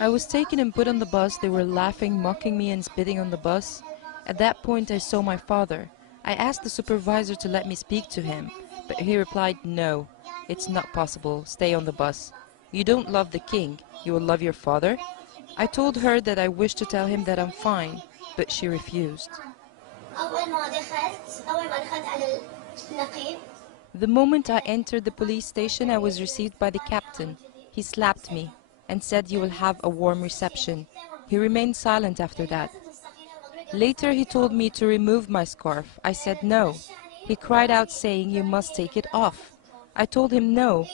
I was taken and put on the bus. They were laughing, mocking me and spitting on the bus. At that point I saw my father. I asked the supervisor to let me speak to him, but he replied, "No, it's not possible. Stay on the bus. You don't love the king. You will love your father?" I told her that I wished to tell him that I'm fine, but she refused. The moment I entered the police station, I was received by the captain. He slapped me and said, "You will have a warm reception." He remained silent after that. Later he told me to remove my scarf. I said no. He cried out saying, "You must take it off." I told him no.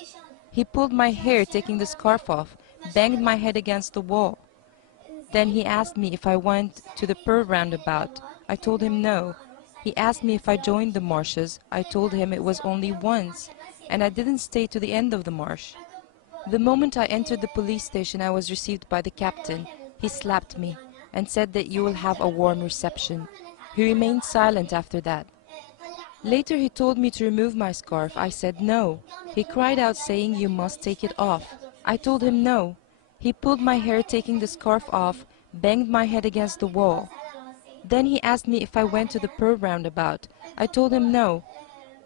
He pulled my hair, taking the scarf off, banged my head against the wall. Then he asked me if I went to the Pearl roundabout. I told him no. He asked me if I joined the marshes. I told him it was only once, and I didn't stay to the end of the marsh. The moment I entered the police station, I was received by the captain. He slapped me and said that you will have a warm reception. He remained silent after that. Later he told me to remove my scarf. I said no. He cried out saying, "You must take it off." I told him no. He pulled my hair, taking the scarf off, banged my head against the wall. Then he asked me if I went to the Pearl roundabout. I told him no.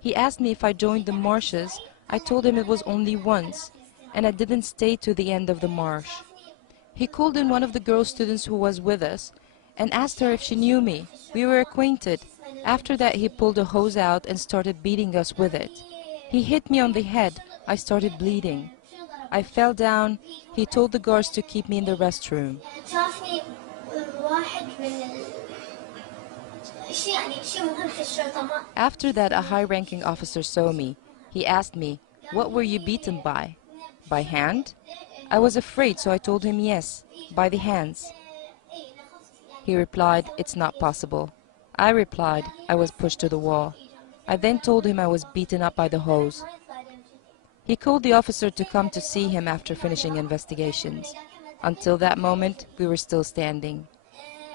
He asked me if I joined the marshes. I told him it was only once, and I didn't stay to the end of the marsh. He called in one of the girl students who was with us and asked her if she knew me. We were acquainted. After that he pulled a hose out and started beating us with it. He hit me on the head. I started bleeding. I fell down. He told the guards to keep me in the restroom. After that, a high-ranking officer saw me. He asked me, "What were you beaten by?" "By hand?" I was afraid, so I told him yes, by the hands. He replied, "It's not possible." I replied, "I was pushed to the wall." I then told him I was beaten up by the hose. He called the officer to come to see him after finishing investigations. Until that moment, we were still standing.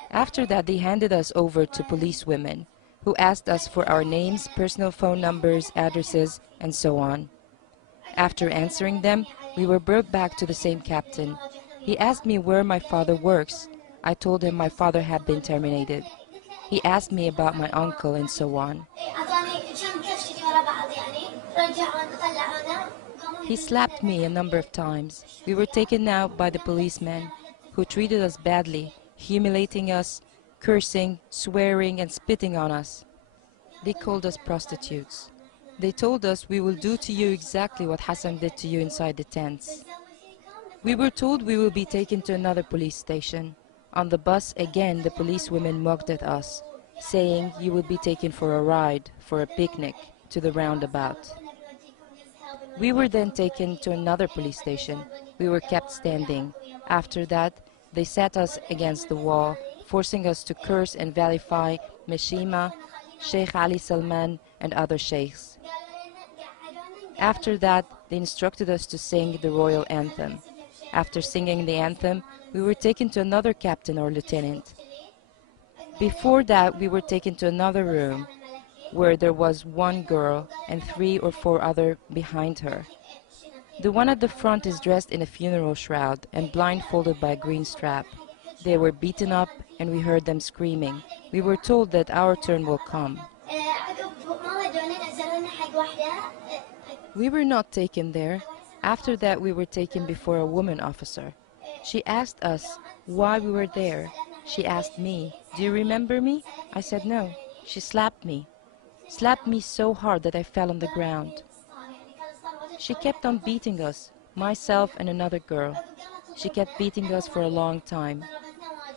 After that, they handed us over to policewomen, who asked us for our names, personal phone numbers, addresses, and so on. After answering them, we were brought back to the same captain. He asked me where my father works. I told him my father had been terminated. He asked me about my uncle and so on. He slapped me a number of times. We were taken out by the policemen, who treated us badly, humiliating us, cursing, swearing, and spitting on us. They called us prostitutes. They told us, "We will do to you exactly what Hassan did to you inside the tents." We were told we will be taken to another police station. On the bus, again, the policewomen mocked at us, saying, "You will be taken for a ride, for a picnic, to the roundabout." We were then taken to another police station. We were kept standing. After that, they sat us against the wall, forcing us to curse and vilify Meshima, Sheikh Ali Salman, and other sheikhs. After that, they instructed us to sing the royal anthem. After singing the anthem, we were taken to another captain or lieutenant. Before that, we were taken to another room where there was one girl and 3 or 4 other behind her. The one at the front is dressed in a funeral shroud and blindfolded by a green strap. They were beaten up and we heard them screaming. We were told that our turn will come. We were not taken there. After that, we were taken before a woman officer. She asked us why we were there. She asked me, "Do you remember me?" I said no. She slapped me so hard that I fell on the ground. She kept on beating us, myself and another girl. She kept beating us for a long time.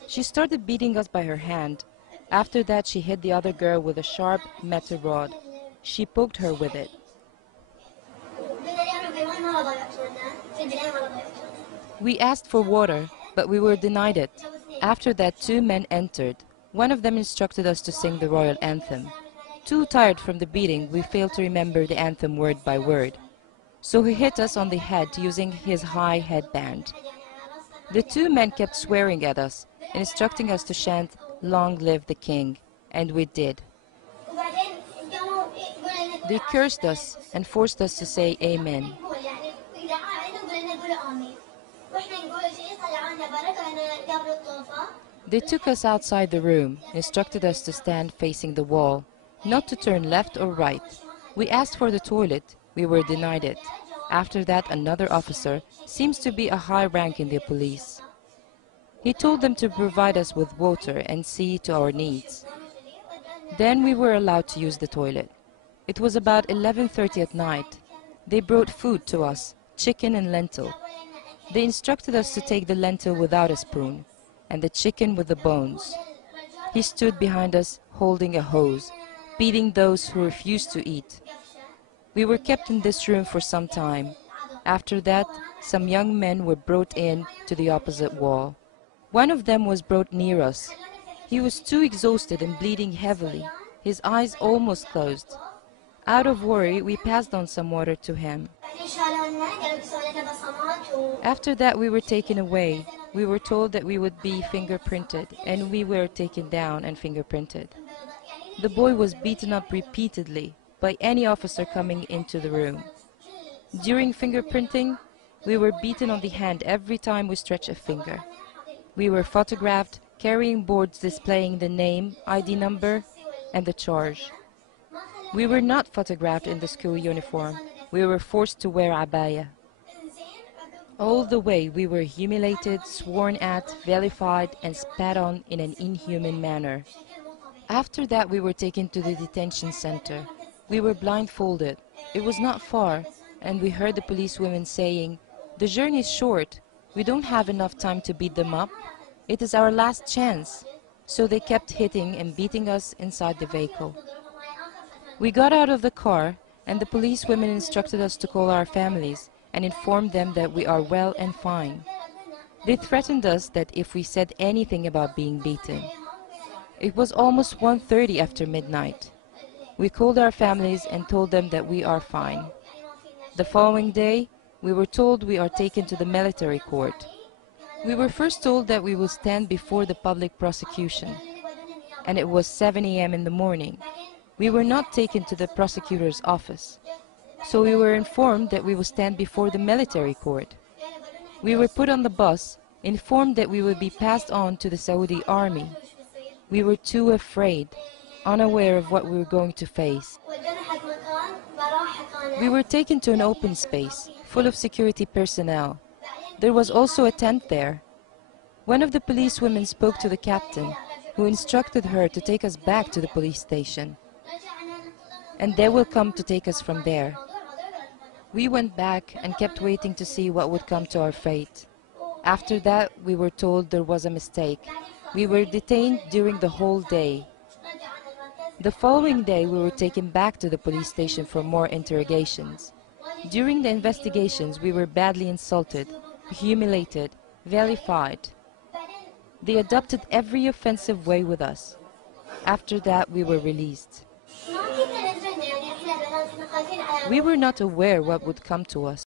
She started beating us by her hand. After that, she hit the other girl with a sharp metal rod. She poked her with it. We asked for water, but we were denied it. After that, 2 men entered. One of them instructed us to sing the royal anthem. Too tired from the beating, we failed to remember the anthem word by word. So he hit us on the head using his high headband. The 2 men kept swearing at us, instructing us to chant, "Long live the king," and we did. They cursed us and forced us to say Amen. They took us outside the room, instructed us to stand facing the wall, not to turn left or right. We asked for the toilet. We were denied it. After that, another officer, seems to be a high rank in the police. He told them to provide us with water and see to our needs. Then we were allowed to use the toilet. It was about 11:30 at night. They brought food to us, chicken and lentil. They instructed us to take the lentil without a spoon, and the chicken with the bones. He stood behind us, holding a hose, beating those who refused to eat. We were kept in this room for some time. After that, some young men were brought in to the opposite wall. One of them was brought near us. He was too exhausted and bleeding heavily, his eyes almost closed. Out of worry, we passed on some water to him. After that, we were taken away. We were told that we would be fingerprinted, and we were taken down and fingerprinted. The boy was beaten up repeatedly by any officer coming into the room. During fingerprinting, we were beaten on the hand every time we stretched a finger. We were photographed, carrying boards displaying the name, ID number, and the charge. We were not photographed in the school uniform. We were forced to wear abaya. All the way we were humiliated, sworn at, vilified, and spat on in an inhuman manner. After that, we were taken to the detention center. We were blindfolded. It was not far, and we heard the policewomen saying, "The journey is short. We don't have enough time to beat them up. It is our last chance." So they kept hitting and beating us inside the vehicle. We got out of the car, and the policewomen instructed us to call our families and inform them that we are well and fine. They threatened us that if we said anything about being beaten. It was almost 1:30 after midnight. We called our families and told them that we are fine. The following day, we were told we are taken to the military court. We were first told that we will stand before the public prosecution, and it was 7 a.m. in the morning. We were not taken to the prosecutor's office, so we were informed that we will stand before the military court. We were put on the bus, informed that we would be passed on to the Saudi army. We were too afraid, unaware of what we were going to face. We were taken to an open space, full of security personnel. There was also a tent there. One of the policewomen spoke to the captain, who instructed her to take us back to the police station, and they will come to take us from there. We went back and kept waiting to see what would come to our fate. After that, we were told there was a mistake. We were detained during the whole day. The following day, we were taken back to the police station for more interrogations. During the investigations, we were badly insulted, humiliated, vilified. They adopted every offensive way with us. After that, we were released. We were not aware what would come to us.